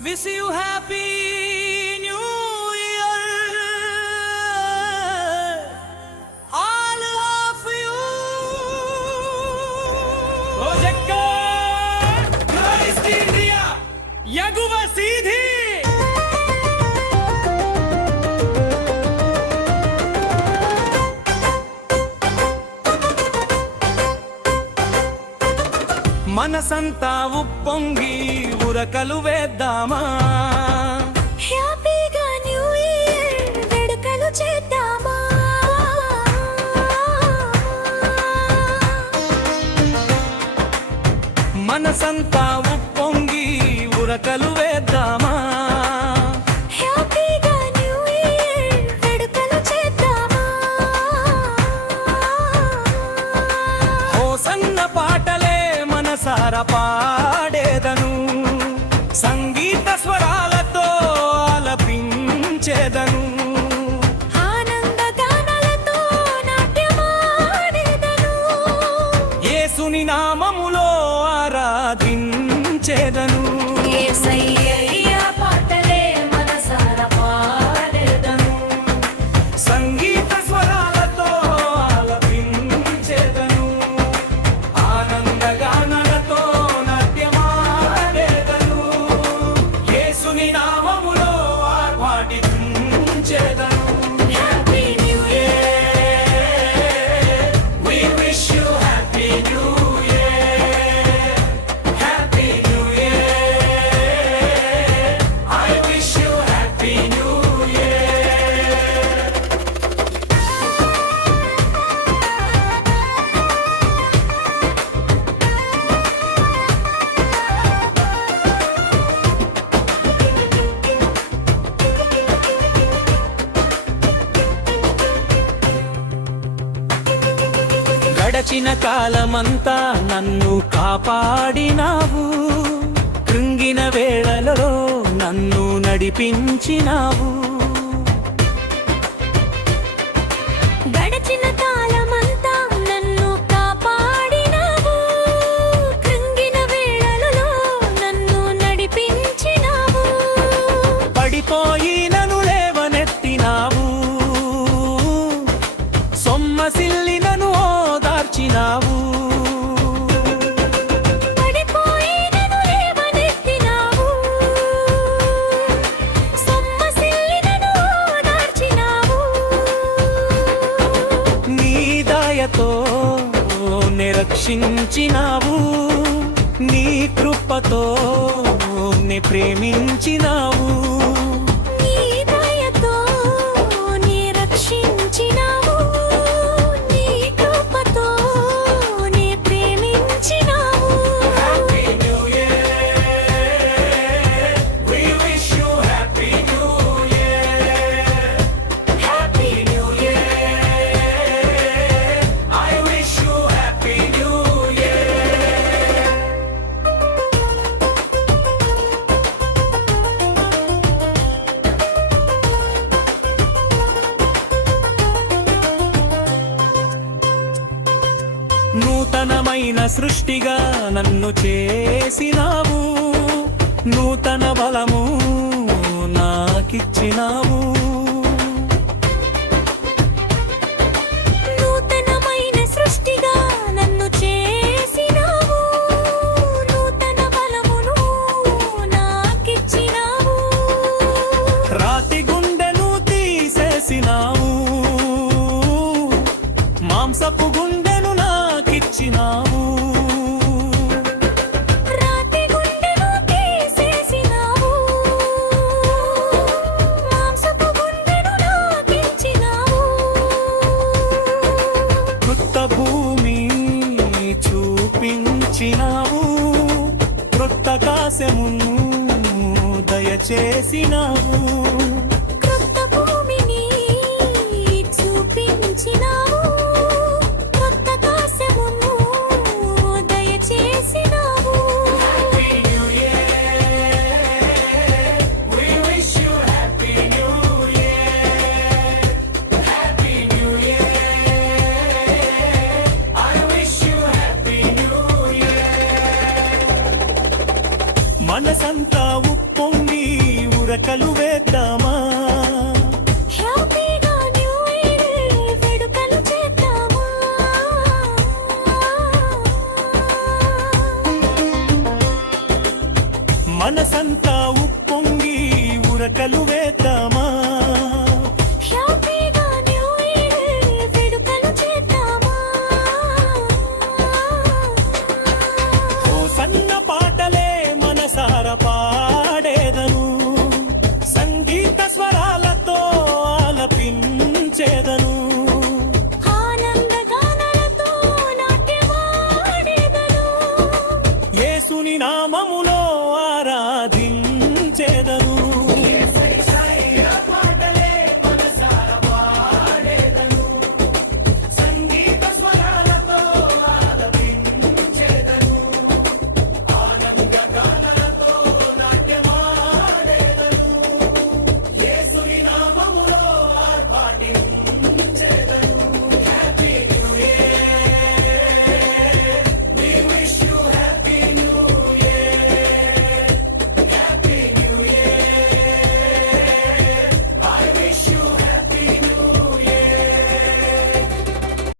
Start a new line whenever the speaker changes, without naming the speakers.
Wish you happy new year. All of you. Project Rise India. Yaguva Sidhi. మనసంతా ఉప్పొంగి ఉరకలు వేద్దామా? నామములో ఆరాధించేదను. కాలమంతా నన్ను కాపాడినావు. కృంగిన వేళలో నన్ను నడిపించినావు.
రక్షించినావు నీ కృపతో ప్రేమించినావు.
నూతనమైన సృష్టిగా నన్ను చేసినావు. నూతన బలము నాకిచ్చినావు. భూమి చూపించినావు
కృత్త కాశము దయచేసినావు.
మనసంతా ఉప్పొంగి ఉరకలు వేద్దామా? మనసంతా ఉప్పొంగి ఉరకలు చేదను